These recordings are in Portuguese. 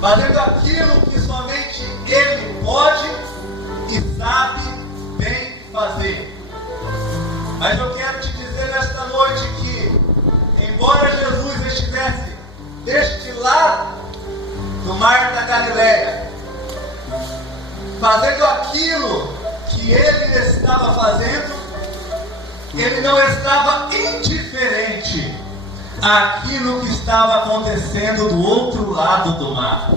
fazendo aquilo que somente Ele pode e sabe bem fazer. Mas eu quero te dizer nesta noite que, embora Jesus estivesse deste lado do mar da Galileia, fazendo aquilo que Ele estava fazendo, Ele não estava indiferente àquilo que estava acontecendo do outro lado do mar.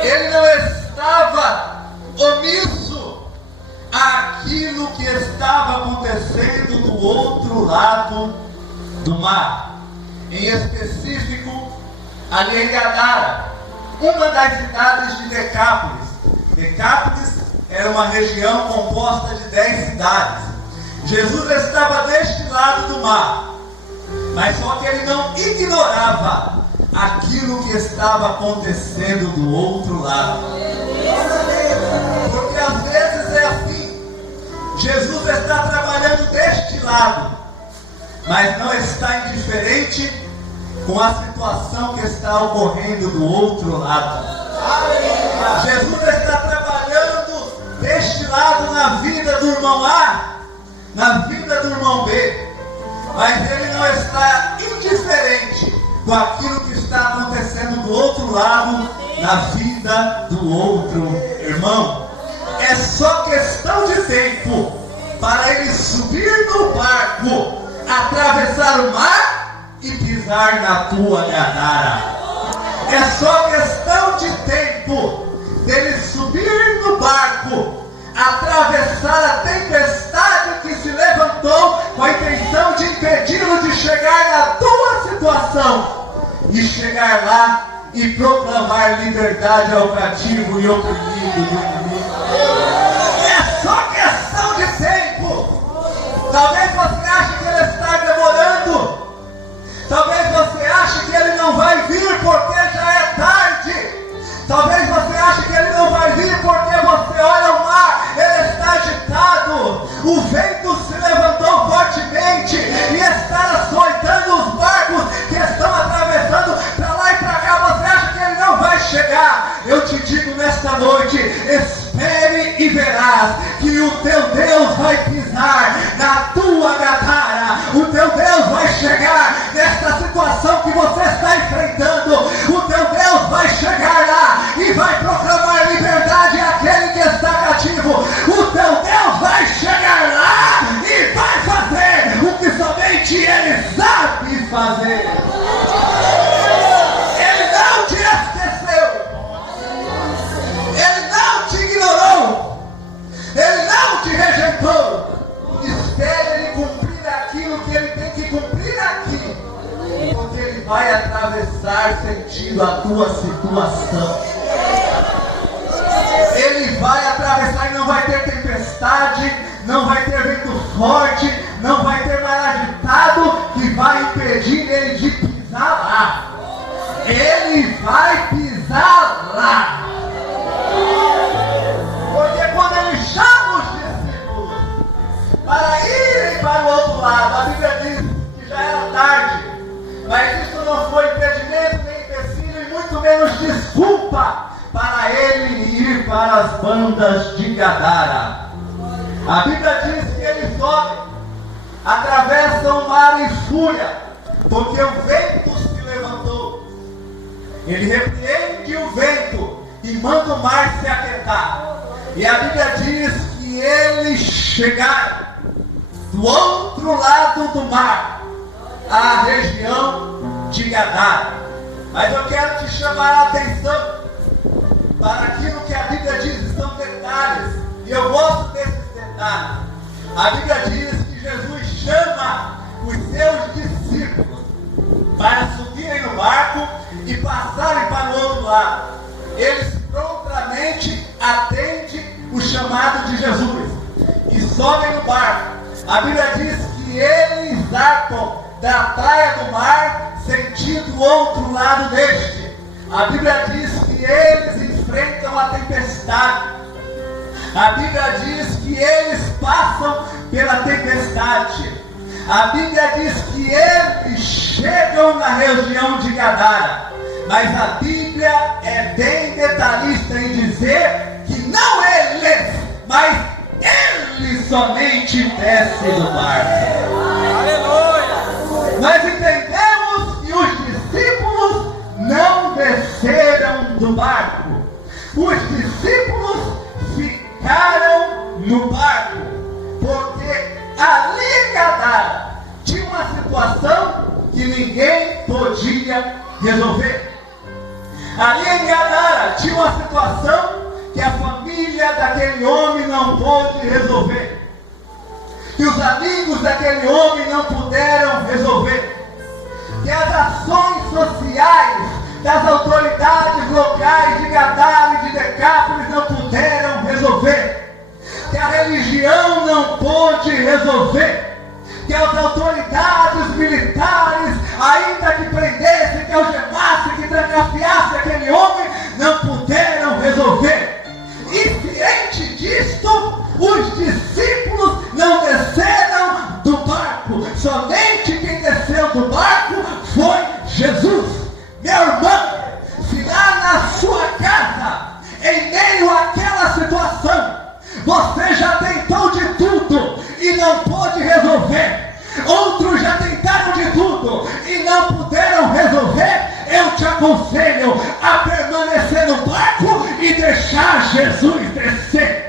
Ele não estava omisso àquilo que estava acontecendo do outro lado do mar. Em específico, ali em Gadara, uma das cidades de Decápolis. Decápolis era uma região composta de 10 cidades. Jesus estava deste lado do mar, mas só que ele não ignorava aquilo que estava acontecendo do outro lado. Porque às vezes é assim: Jesus está trabalhando deste lado, mas não está indiferente com a situação que está ocorrendo do outro lado. Jesus está trabalhando deste lado na vida do irmão A, na vida do irmão B, mas ele não está indiferente com aquilo que está acontecendo do outro lado na vida do outro irmão. É só questão de tempo para ele subir no barco, atravessar o mar e pisar na tua Gadara. É só questão de tempo dele subir no barco, atravessar a tempestade que se levantou com a intenção de impedi-lo de chegar na tua situação e chegar lá e proclamar liberdade ao cativo e oprimido do inimigo. É só questão de tempo. Talvez você ache que ele está demorando. Talvez você ache que ele não vai vir porque já é tarde. Talvez você ache que ele não vai vir porque você olha o mar, ele está agitado. O vento se levantou fortemente e está açoitando os barcos que estão atravessando para lá e para cá. Você acha que ele não vai chegar? Eu te digo nesta noite: espere e verás que o teu Deus vai pisar na tua Gadara. O teu Deus vai chegar nesta situação que você está enfrentando. O teu Deus vai chegar lá e vai proclamar liberdade àquele que está cativo. O teu Deus vai chegar lá e vai fazer o que somente Ele sabe fazer. Ele não te esqueceu. Ele não te ignorou. Ele não te rejeitou. Espere Ele cumprir aquilo que Ele tem que cumprir aqui, porque Ele vai atravessar sentido a tua situação. Ele vai atravessar e não vai ter tempestade, não vai ter vento forte, não vai ter mar agitado que vai impedir Ele de pisar lá. Ele vai pisar lá. Porque quando Ele chama os discípulos para irem para o outro lado, a Bíblia diz que já era tarde, mas isso não foi impedimento nem empecilho e muito menos desculpa para ele ir para as bandas de Gadara. A Bíblia diz que eles sobem, atravessam o mar em fúria, porque o vento se levantou. Ele repreende o vento e manda o mar se aquietar. E a Bíblia diz que eles chegaram do outro lado do mar, à região de Gadara. Mas eu quero te chamar a atenção para aquilo que a Bíblia diz, são detalhes, e eu gosto desses detalhes. A Bíblia diz que Jesus chama os seus discípulos para subirem no barco e passarem para o outro lado. Eles prontamente atendem o chamado de Jesus e sobem no barco. A Bíblia diz que eles zarpam da praia do mar sentido o outro lado deste. A Bíblia diz que eles enfrentam a tempestade. A Bíblia diz que eles passam pela tempestade. A Bíblia diz que eles chegam na região de Gadara, mas a Bíblia é bem detalhista em dizer que não eles, mas ele somente desce do barco. Aleluia! Nós entendemos que os discípulos não desceram do barco. Os discípulos ficaram no barco, porque ali em Gadara tinha uma situação que ninguém podia resolver. Ali em Gadara tinha uma situação que a família daquele homem não pôde resolver, que os amigos daquele homem não puderam resolver, que as ações sociais das autoridades locais de Gadara e de Decápolis não puderam resolver, que a religião não pôde resolver, que as autoridades militares, ainda que prendessem, que algemassem, que trancafiassem aquele homem, não puderam resolver. E ciente disto, os discípulos não desceram do barco. Somente quem desceu do barco foi Jesus. Meu irmão, se lá na sua casa, em meio àquela situação, você já tentou de tudo e não pôde resolver, outros já tentaram de tudo e não puderam resolver, eu te aconselho a permanecer no barco e deixar Jesus descer.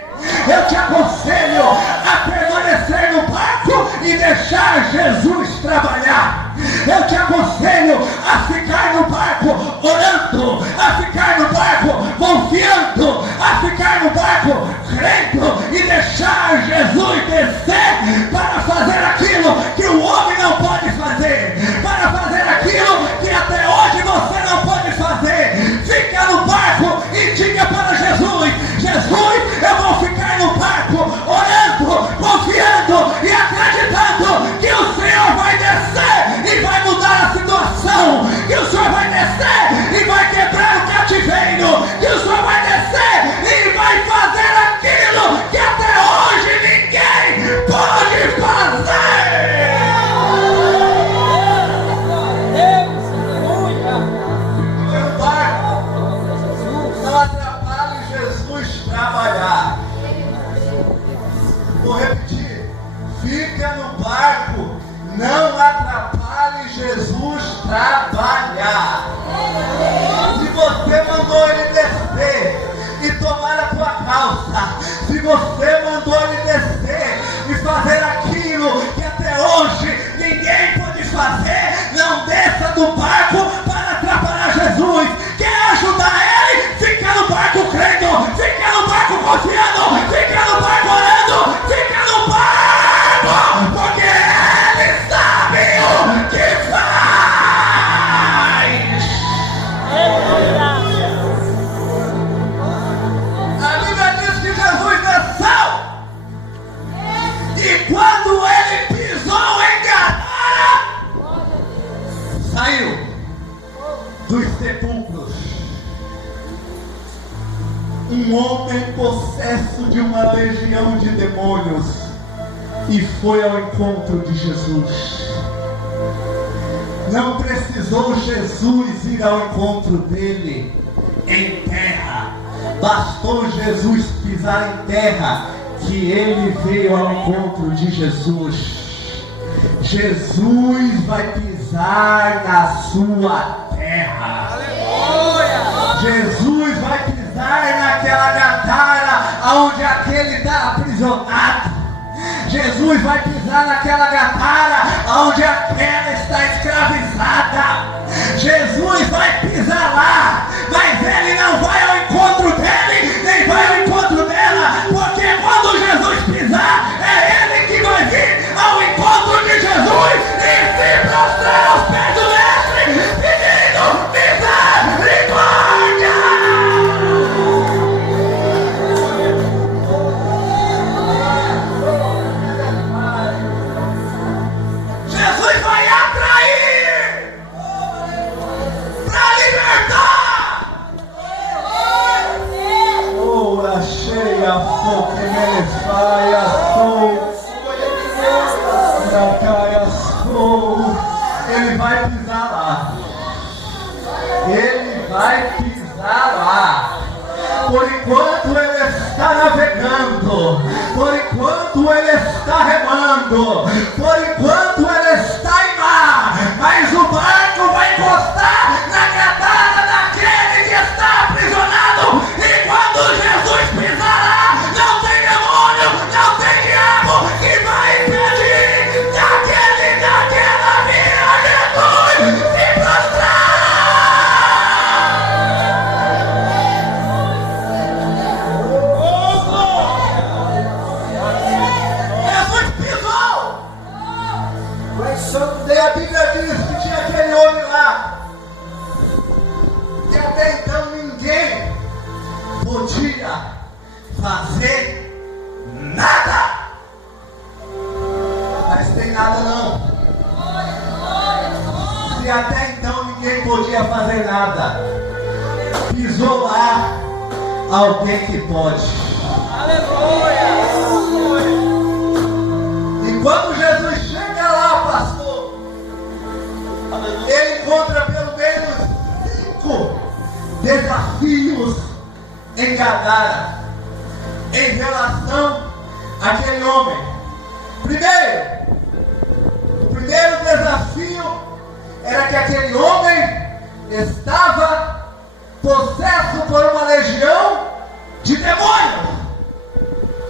Eu te aconselho a permanecer no barco e deixar Jesus trabalhar. Eu te aconselho a ficar no barco orando, a ficar no barco confiando, a ficar no barco crendo e deixar Jesus descer para fazer aquilo que o homem não pode fazer, para fazer aquilo que até hoje você não pode fazer. Fica no barco e diga para Jesus: Jesus, eu vou ficar no barco orando, confiando e acreditando que o Senhor vai descer e vai mudar a situação, que o Senhor vai descer e vai quebrar o cativeiro, que o Senhor vai descer e vai fazer aquilo que até hoje ninguém pode fazer. O barco não atrapalhe Jesus trabalhar. Vou repetir: fica no barco, não atrapalhe Jesus trabalhar. Se você mandou ele descer e tomar a tua calça, se você mandou ele descer e fazer aquilo que até hoje ninguém pode fazer, não desça do barco para atrapalhar Jesus. Quer ajudar ele? Fica no barco crendo, fica no barco confiando, fica no barco orando, fica no barco, porque ele sabe o que faz. A Bíblia diz que Jesus desceu, e quando ele pisou em Gadara, saiu dos sepulcros um homem possesso de uma legião de demônios e foi ao encontro de Jesus. Não precisou Jesus ir ao encontro dele em terra, bastou Jesus pisar em terra que ele veio ao encontro de Jesus. Jesus vai pisar na sua terra. Jesus vai pisar naquela Gadara onde aquele está aprisionado. Jesus vai pisar naquela Gadara onde aquela está escravizada. Jesus vai pisar lá, mas ele não vai ao encontro dele, nem vai ao encontro dela, porque quando Jesus pisar, é ele que vai vir ao encontro de Jesus e se prostrar aos pés do mestre, pedindo misericórdia. Jesus vai atrair para libertar. Ora cheia, fogo, menefaia, sou, na caia, vai pisar lá. Por enquanto ele está navegando, por enquanto ele está remando, por enquanto ele está em mar, mas o barco vai encostar na cabeça daquele que está aprisionado, e quando Jesus pisar lá, não tem demônio, não tem diabo que vai impedir daquela vida Jesus se prostrar. E a Bíblia diz que tinha aquele homem lá, que até então ninguém podia fazer nada. Mas tem nada não. Se até então ninguém podia fazer nada, pisou lá alguém que pode. Aleluia! E quando Jesus chega lá, pastor, ele encontra pelo menos 5 desafios em Gadara em relação àquele homem. O primeiro desafio era que aquele homem estava possesso por uma legião de demônios.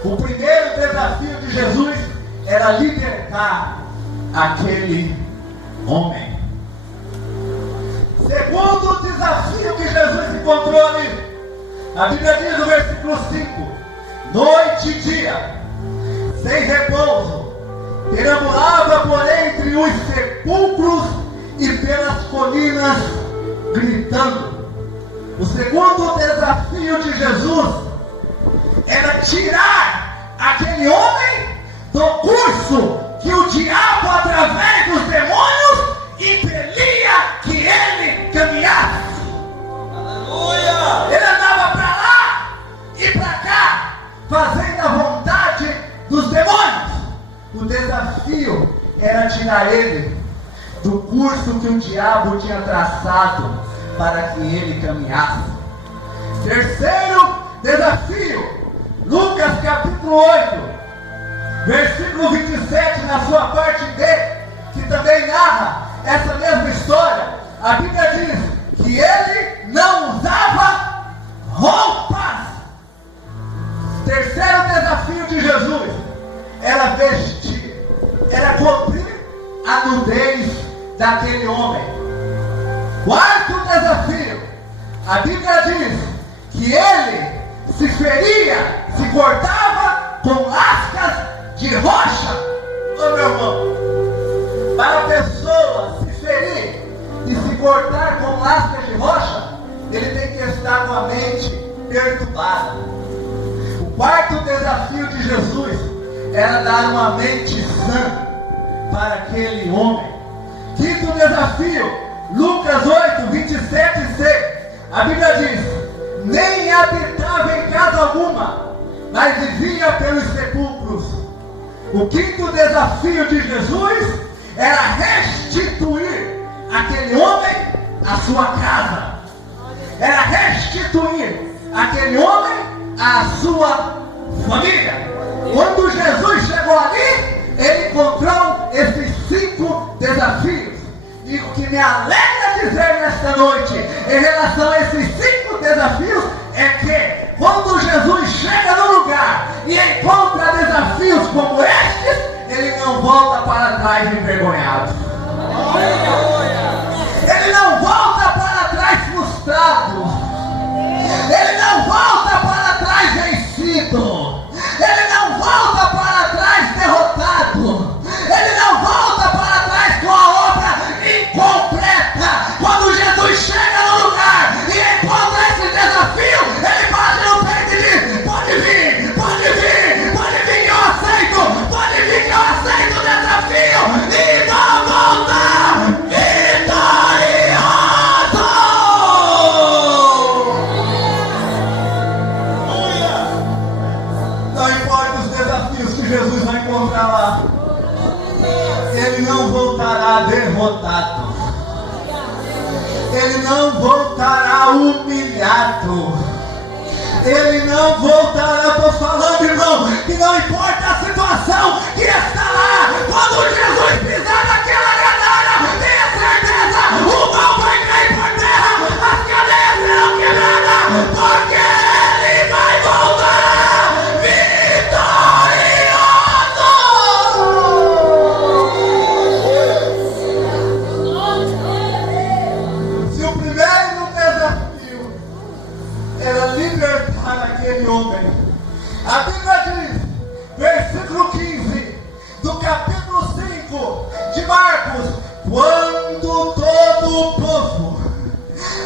O primeiro desafio de Jesus era libertar aquele homem. Segundo desafio que Jesus encontrou ali, a Bíblia diz no versículo 5: noite e dia, sem repouso, perambulava por entre os sepulcros e pelas colinas, gritando. O segundo desafio de Jesus era tirar aquele homem do curso que o diabo, através dos demônios, impelia que ele caminhasse. Aleluia! Ele andava para lá e para cá, fazendo a vontade dos demônios. O desafio era tirar ele do curso que o diabo tinha traçado para que ele caminhasse. Terceiro desafio, Lucas capítulo 8, versículo 27, na sua parte D, que também narra essa mesma história. A Bíblia diz que ele não usava roupas. Terceiro desafio de Jesus era vestir, era cobrir a nudez daquele homem. Quarto desafio, a Bíblia diz que ele se feria, se cortava com lascas de rocha. Ô meu irmão, para a pessoa se ferir e se cortar com lascas de rocha, ele tem que estar com a mente perturbada. O quarto desafio de Jesus era dar uma mente sã para aquele homem. Quinto desafio, Lucas 8, 27c, a Bíblia diz: nem habitava em casa alguma, mas vivia pelos sepulcros. O quinto desafio de Jesus era restituir aquele homem à sua casa. Era restituir aquele homem à sua família. Quando Jesus chegou ali, ele encontrou esses 5 desafios. E o que me alegra dizer nesta noite, em relação a esses 5 desafios, é que quando Jesus chega no lugar e encontra desafios como estes, ele não volta para trás envergonhado. Ele não volta para trás frustrado. Ele não volta para trás vencido. Ele não volta para trás derrotado. Ele não volta para trás com a obra incompleta. Quando Jesus chega no lugar e encontra esse desafio, ele bate no peito e diz: pode vir, pode vir, pode vir que eu aceito, pode vir que eu aceito o desafio. E não volta, e tá errado. Não importa os desafios que Jesus vai encontrar lá, ele não voltará derrotado. Ele não voltará humilhado. Ele não voltará. Eu estou falando, irmão, que não importa a situação que está lá, quando Jesus pisar naquela granada, tenha certeza, o mal vai cair por terra, as cadeias serão quebradas, porque ele vai voltar vitorioso. Se o primeiro desafio era libertar aquele homem, a Bíblia diz, versículo 15 do capítulo 5 de Marcos: quando todo o povo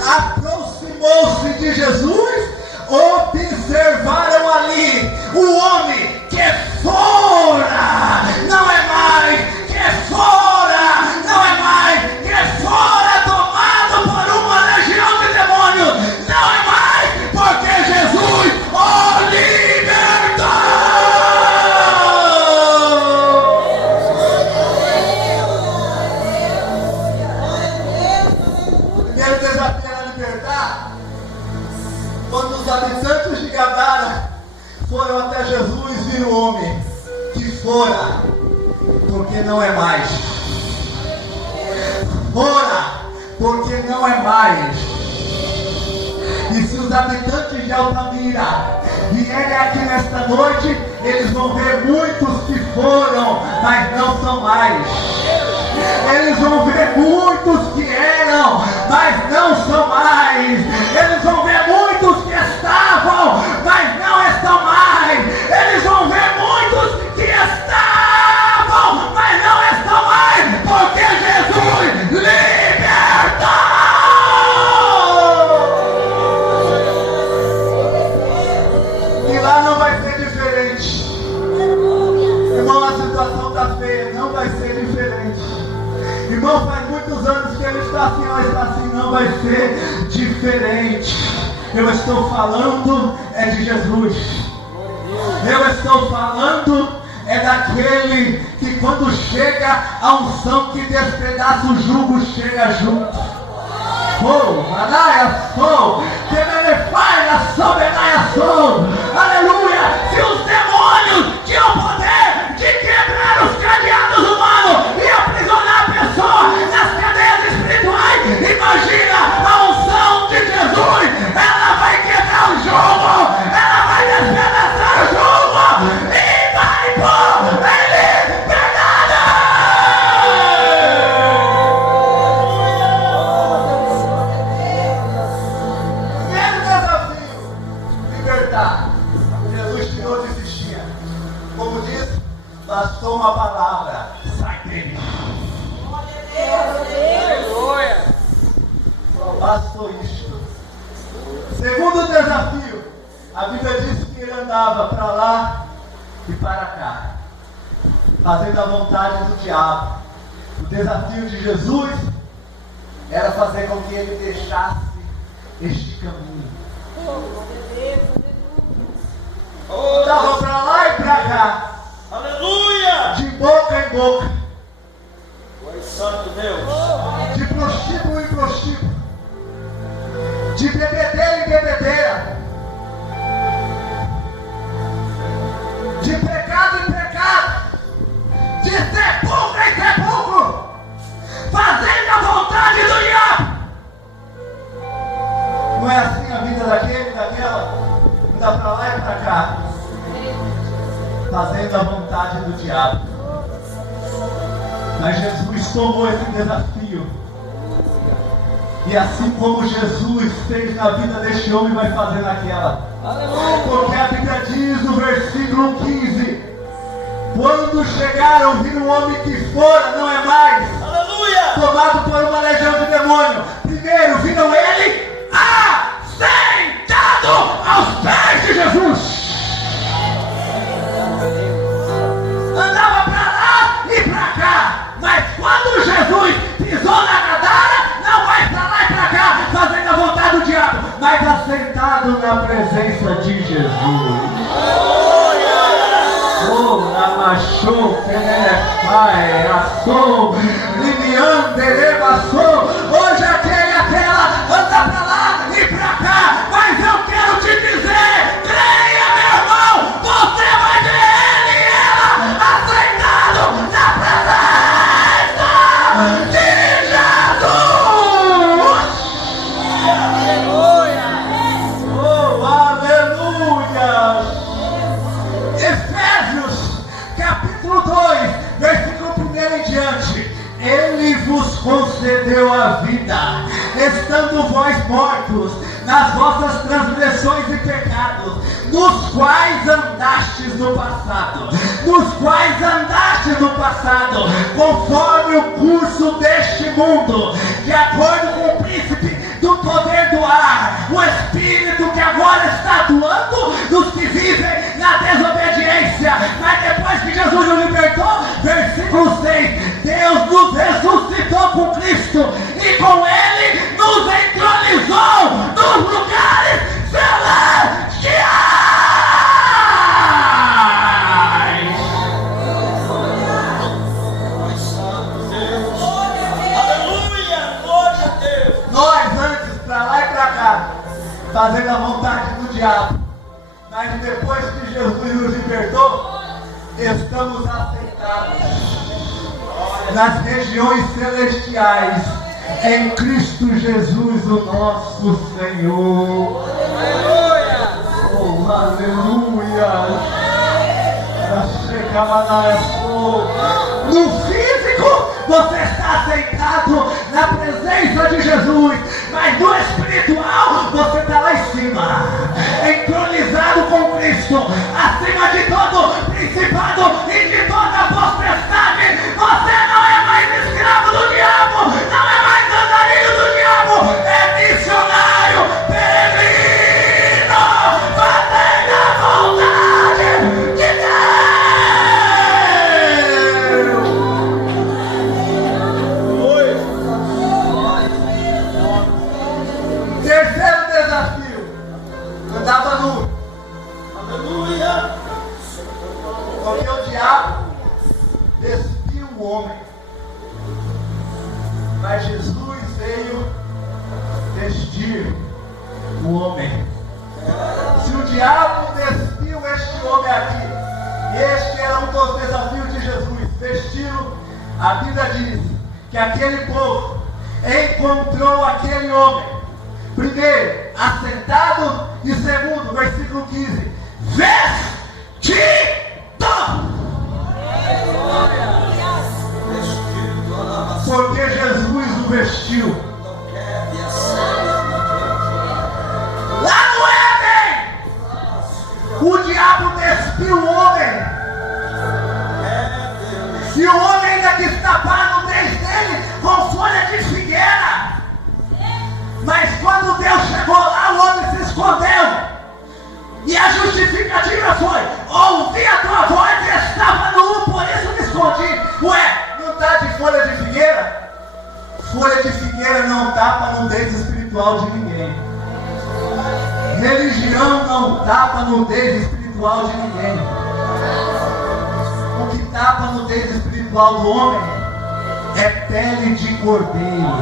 aproximou-se de Jesus, observaram ali o homem que fora, não é mais, que fora, não é mais, que fora tomado por uma legião de demônios, não é mais, porque Jesus o libertou. O primeiro desafio era libertar. Quando os habitantes de Gadara foram até Jesus, viram o homem que fora, porque não é mais. Fora, porque não é mais. E se os habitantes de Altamira vierem aqui nesta noite, eles vão ver muitos que foram, mas não são mais. Eles vão ver muitos que eram, mas não são mais. Eles vão ver muitos que estavam, mas não estão mais. Eles vão ver muitos que estavam, mas não estão mais, porque Jesus libertou. E lá não vai ser diferente. Irmão, a situação está feia, não vai ser diferente. Irmão, faz muitos anos que ele está assim, ó, está assim, não vai ser diferente. Eu estou falando é de Jesus. Eu estou falando é daquele que quando chega a unção que despedaça o jugo, chega junto. Oh, Anaia sou, Temelefai, Sobenaia sou. Aleluia! Se os demônios tinham poder de quebrar os cadeados humanos e aprisionar a pessoa nas cadeias espirituais, imagina a unção de Jesus. Ela vai quebrar o jugo, ela vai despedaçar o jugo e vai pôr ele liberdade. Primeiro desafio, libertar. Jesus tirou de fichinha. Como diz, bastou uma palavra, sai dele. Bastou isto. Segundo desafio, a Bíblia diz que ele andava para lá e para cá, fazendo a vontade do diabo. O desafio de Jesus era fazer com que ele deixasse este caminho. Andava para lá e para cá. Aleluia! De boca em boca, Oi, Santo Deus! de prostíbulo em prostíbulo, de bebedeira em bebedeira, de pecado em pecado, de sepulcro em sepulcro, fazendo a vontade do diabo. Não é assim a vida daquele, daquela? Anda para lá e para cá, fazendo a vontade do diabo. Mas Jesus tomou esse desafio. E assim como Jesus fez na vida deste homem, vai fazer naquela. Porque a Bíblia diz no versículo 15: quando chegaram, viram um homem que fora, não é mais, Aleluia! tomado por uma legião de demônio. Primeiro viram ele assentado aos pés de Jesus. Andava para lá e para cá, mas quando Jesus pisou na Gadara, não vai para lá e para cá fazendo a vontade do diabo, mas assentado na presença de Jesus. Oh, Namachou, Penelepai, Assou, Limiandereba, Assou. Hoje aquele e aquela anda para lá e para estando vós mortos nas vossas transgressões e pecados, nos quais andastes no passado, conforme o curso deste mundo, de acordo com o príncipe do poder do ar, o espírito que agora está atuando nos que vivem na desobediência. Mas depois que Jesus nos libertou, versículo 6, Deus nos ressuscitou com Cristo e com Ele nos entronizou nos lugares celestiais. Nós antes, para lá e para cá, fazendo a vontade do diabo, mas depois que Jesus nos libertou, estamos assentados nas regiões celestiais, em Cristo Jesus, o nosso Senhor. Oh, aleluia! No físico, você está assentado na presença de Jesus, mas no espiritual, você está lá em cima, entronizado com Cristo, acima de todo principado e de toda potestade. Você não é mais escravo do diabo, não é mais andarilho do diabo, é missionário, peregrino, fazendo a vontade de Deus. Terceiro desafio, andava nu. Aleluia! Porque o diabo despiu o homem, mas Jesus veio vestir o homem. Se o diabo despiu este homem aqui, e este era um dos desafios de Jesus, vesti-lo, a Bíblia diz que aquele povo encontrou aquele homem, primeiro, assentado, e segundo, versículo 15, vestido. Porque Jesus o vestiu. Lá no Éden, o diabo despiu o homem. E o homem ainda que estava no nudez dele com folha de figueira. Mas quando Deus chegou lá, o homem se escondeu. E a justificativa foi: ouvi a tua voz e estava nu, por isso me escondi. Ué, não está de folha de figueira? Folha de figueira não tapa a nudez espiritual de ninguém. Religião não tapa a nudez espiritual de ninguém. O que tapa a nudez espiritual do homem é pele de cordeiro.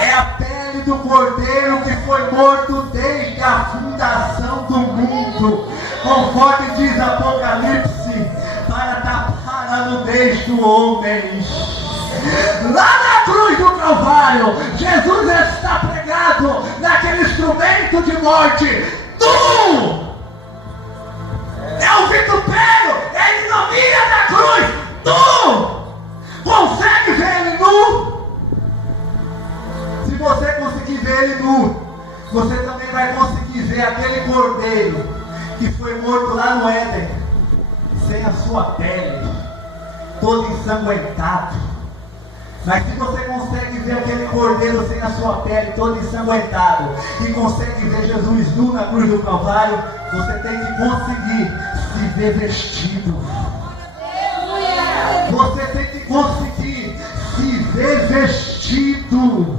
É a pele do cordeiro que foi morto desde a fundação do mundo, conforme diz Apocalipse, para tapar a nudez do homem. Lá na cruz do Calvário, Jesus está pregado naquele instrumento de morte. Tu é o vitupério, é a ignomínia da cruz. Tu consegue ver ele nu? Se você conseguir ver ele nu, você também vai conseguir ver aquele cordeiro que foi morto lá no Éden, sem a sua pele, todo ensanguentado. Mas se você consegue ver aquele cordeiro sem a sua pele, todo ensanguentado, e consegue ver Jesus nu na cruz do Calvário, você tem que conseguir se ver vestido. Você tem que conseguir se ver vestido.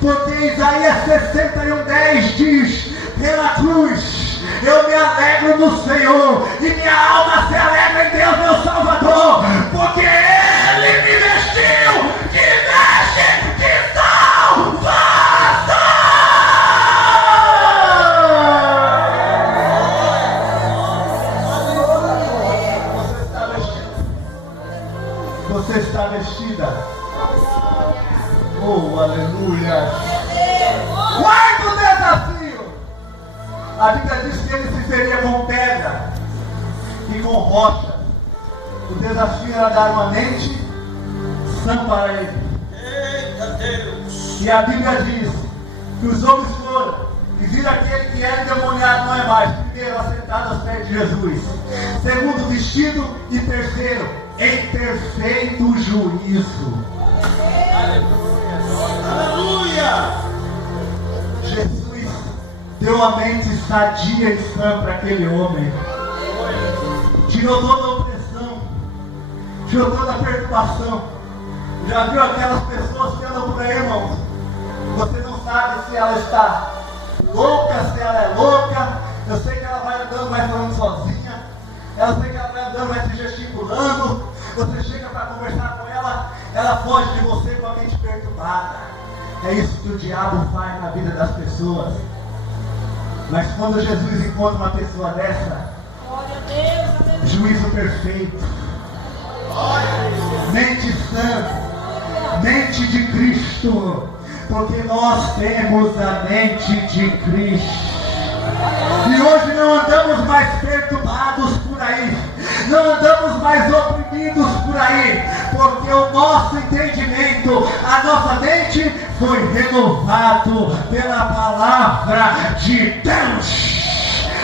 Porque Isaías 61:10 diz: pela cruz eu me alegro no Senhor, e minha alma se alegra em Deus meu Salvador, porque Ele me vestiu de veste de salvação. Você está vestida. Oh, aleluia. Quarto desafio. A Bíblia diz que ele se feria com pedra e com rocha. O desafio era dar uma mente sã para ele. Eita Deus! E a Bíblia diz que os homens foram e viram aquele que era endemoniado não é mais. Primeiro, assentado aos pés de Jesus. Segundo, vestido. E terceiro, em perfeito juízo. Aleluia! Jesus deu uma mente sadia e sã para aquele homem. Tirou toda a opressão, tirou toda a perturbação. Já viu aquelas pessoas que andam por aí, irmãos? Você não sabe se ela está louca, se ela é louca. Eu sei que ela vai andando, vai falando sozinha. Eu sei que ela vai andando, vai se gesticulando. Você chega para conversar com ela, ela foge de você com a mente perturbada. É isso que o diabo faz na vida das pessoas. Mas quando Jesus encontra uma pessoa dessa, Glória a Deus, aleluia. juízo perfeito, mente sã, mente de Cristo, porque nós temos a mente de Cristo. E hoje não andamos mais perturbados por aí, não andamos mais oprimidos por aí, porque o nosso entendimento, a nossa mente foi renovado pela palavra de Deus.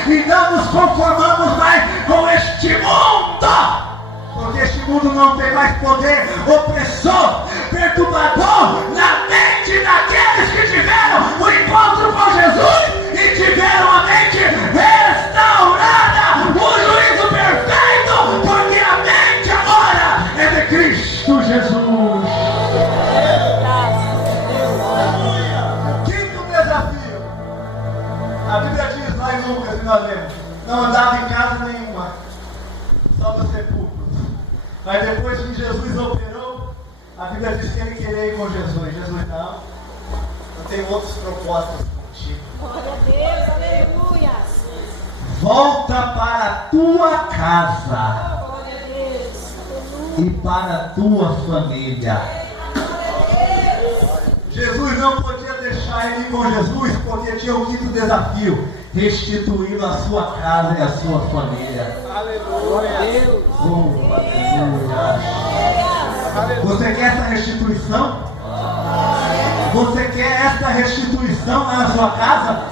E não nos conformamos mais com este mundo, porque este mundo não tem mais poder opressor, perturbador na mente daqueles que tiveram o encontro com Jesus e tiveram a mente restaurada, o juízo perfeito, porque a mente agora é de Cristo Jesus. Quinto desafio. A Bíblia diz lá em Lucas, e nós lemos, não andava em casa nenhuma, só no sepulcro. Mas depois que Jesus operou, a Bíblia diz que ele queria ir com Jesus. Jesus, não, eu tenho outros propósitos contigo. Glória a Deus, aleluia. Volta para a tua casa Glória a Deus, aleluia. e para a tua família. Jesus não podia deixar ele ir com Jesus, porque tinha o quinto desafio: restituindo a sua casa e a sua família. Aleluia! Oh, aleluia. Você quer essa restituição? Você quer essa restituição na sua casa?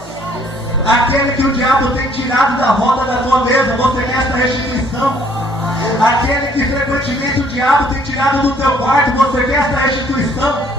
Aquele que o diabo tem tirado da roda da tua mesa, você quer essa restituição? Aquele que frequentemente o diabo tem tirado do teu quarto, você quer essa restituição?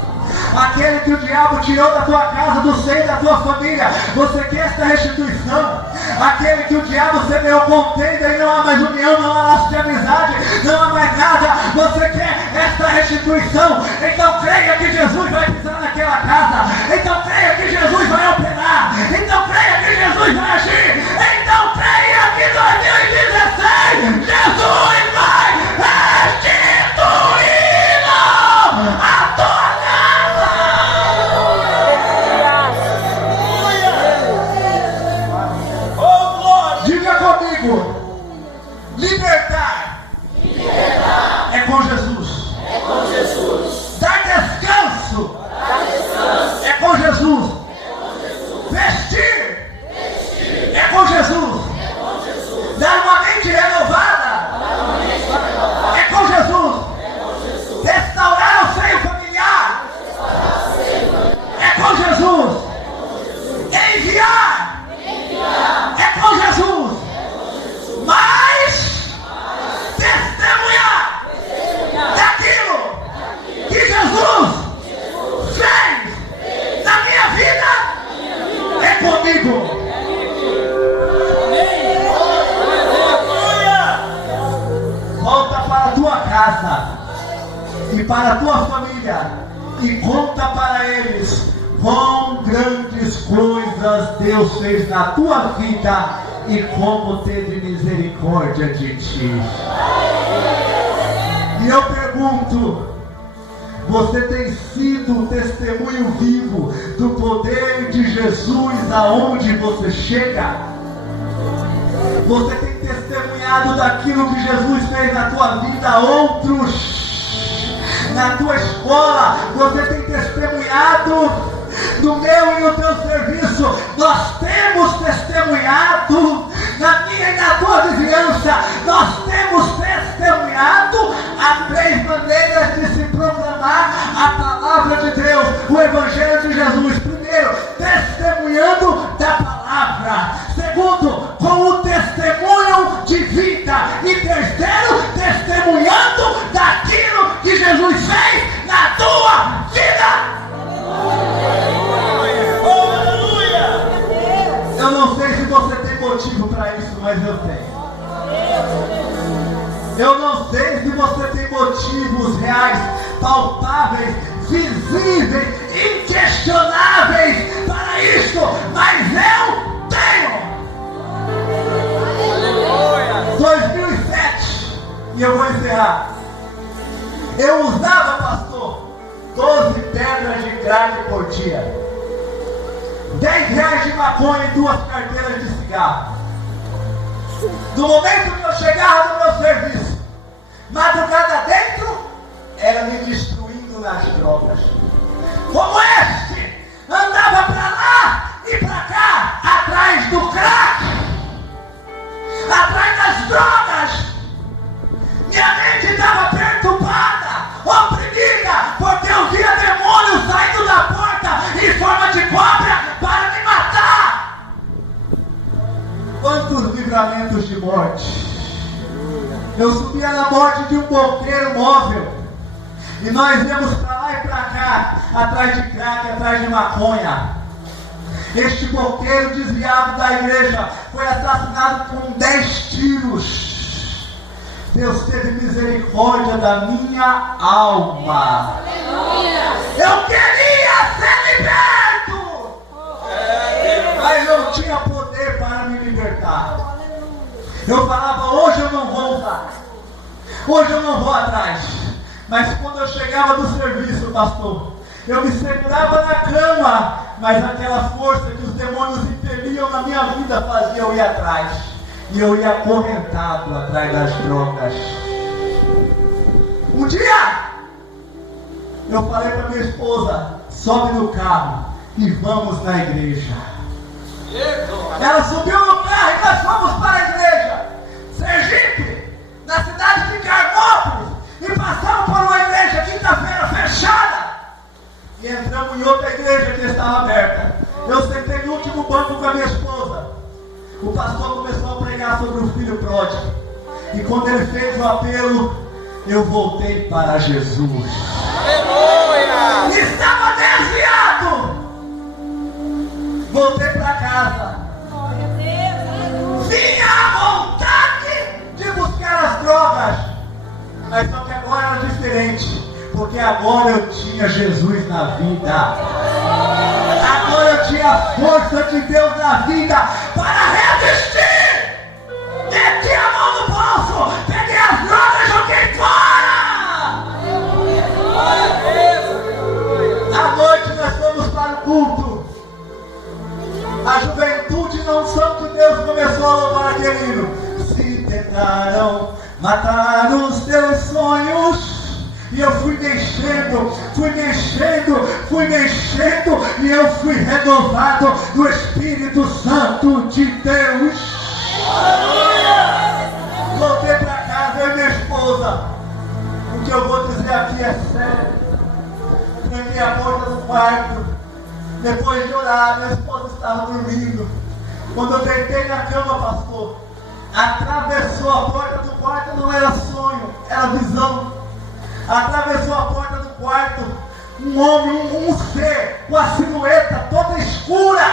Aquele que o diabo tirou da tua casa, do seio da tua família, você quer esta restituição? Aquele que o diabo semeou contenda e não há mais união, não há laço de amizade, não há mais nada, você quer esta restituição? Então creia que Jesus vai pisar naquela casa, então creia que Jesus vai operar, então creia que Jesus vai agir, então creia que em 2016 Jesus vai restituir a tua casa. Diga comigo, libertar é com Jesus. Dar descanso é com Jesus. Vestir é com Jesus. Dar uma mente renovada é com Jesus. Restaurar o seio familiar é com Jesus. Enviar é com Jesus. Mas testemunhar daquilo que Jesus fez na minha vida é comigo. Volta para a tua casa e para a tua família e conta para eles quão grandes coisas Deus fez na tua vida e como teve misericórdia de ti. E eu pergunto, você tem sido um testemunho vivo do poder de Jesus aonde você chega? Você tem testemunhado daquilo que Jesus fez na tua vida a outros? Na tua escola, você tem testemunhado? No meu e no teu serviço, nós temos testemunhado. Na minha e na tua vizinhança, nós temos testemunhado. Há 3 maneiras de se proclamar a palavra de Deus, o Evangelho de motivo para isso, mas eu tenho. Eu não sei se você tem motivos reais, palpáveis, visíveis, inquestionáveis para isso, mas eu tenho. 2007, e eu vou encerrar. Eu usava, pastor, 12 pedras de crack por dia, R$10 de maconha e 2 carteiras de cigarro. No momento que eu chegava no meu serviço, madrugada dentro, era me destruindo nas drogas. Como este, andava para lá e para cá, atrás do crack, atrás das drogas. Minha mente estava perturbada, oprimida, porque eu via demônios saindo da porta em forma de cobra para me matar. Quantos livramentos de morte. Eu subia na morte de um boqueiro móvel, e nós íamos para lá e para cá, atrás de crack, atrás de maconha. Este boqueiro desviado da igreja foi assassinado com 10 tiros. Deus teve misericórdia da minha alma. Eu queria ser liberto, mas não tinha poder para me libertar. Eu falava, hoje eu não vou usar, hoje eu não vou atrás. Mas quando eu chegava do serviço, pastor, eu me segurava na cama, mas aquela força que os demônios impeliam na minha vida fazia eu ir atrás. E eu ia acorrentado atrás das drogas. Um dia, eu falei para minha esposa, sobe no carro e vamos na igreja. Ela subiu no carro e nós fomos para a igreja Sergipe, na cidade de Carmópolis, e passamos por uma igreja quinta-feira fechada e entramos em outra igreja que estava aberta. Eu sentei no último banco com a minha esposa. O pastor começou a pregar sobre o filho pródigo, e quando ele fez o apelo, eu voltei para Jesus. Aleluia! Estava desviado, voltei para casa. Vinha a vontade de buscar as drogas, mas só que agora era diferente, porque agora eu tinha Jesus na vida. Agora eu tinha a força de Deus na vida para resistir. Meti a mão no bolso, peguei as drogas e joguei fora. À noite nós fomos para o culto. A juventude não são que Deus começou a louvar aquele hino. Se tentaram matar os teus sonhos, e eu fui mexendo, e eu fui renovado do Espírito Santo de Deus. Voltei para casa, eu e minha esposa. O que eu vou dizer aqui é sério. Tranquei a porta do quarto. Depois de orar, minha esposa estava dormindo. Quando eu deitei na cama, pastor, atravessou a porta do quarto, não era sonho, era visão. Atravessou a porta do quarto um homem, um ser com a silhueta toda escura.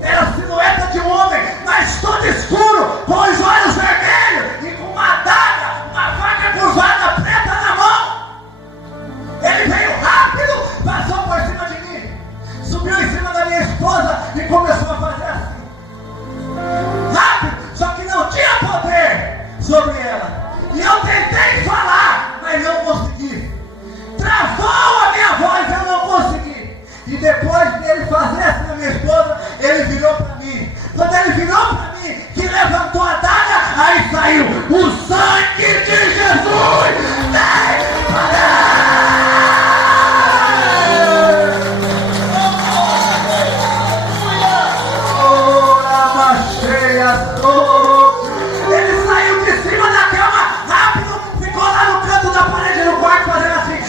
Era a silhueta de um homem, mas todo escuro, com os olhos vermelhos e com uma adaga, uma faca curvada preta na mão. Ele veio rápido, passou por cima de mim, subiu em cima da minha esposa e começou a fazer assim. Rápido, só que não tinha poder sobre ela. E eu tentei falar, mas não consegui. Travou a minha voz, eu não consegui. E depois dele fazer assim na minha esposa, ele virou para mim. Quando ele virou para mim, que levantou a daga, aí saiu o sangue de Jesus. Ele saiu de cima da cama, rápido, ficou lá no canto da parede do quarto fazendo assim,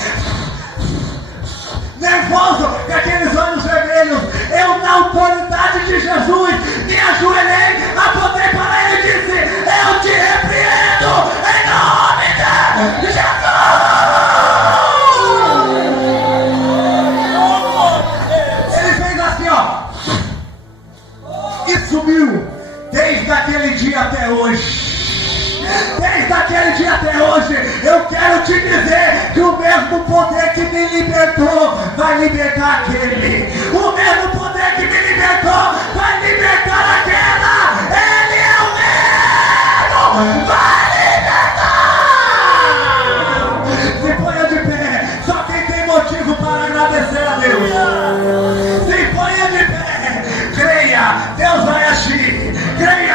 nervoso, com aqueles olhos vermelhos. Eu, na autoridade de Jesus, me ajoelhei, apontei para ele e disse: eu te repreendo em nome de Jesus. Ele fez assim, ó, e sumiu. Desde aquele dia até hoje. Desde aquele dia até hoje, eu quero te dizer que o mesmo poder que me libertou vai libertar aquele. O mesmo poder que me libertou vai libertar aquela. Ele é o mesmo. Vai libertar. Se ponha de pé. Só quem tem motivo para agradecer a Deus. Se ponha de pé. Creia, Deus vai agir. Creia.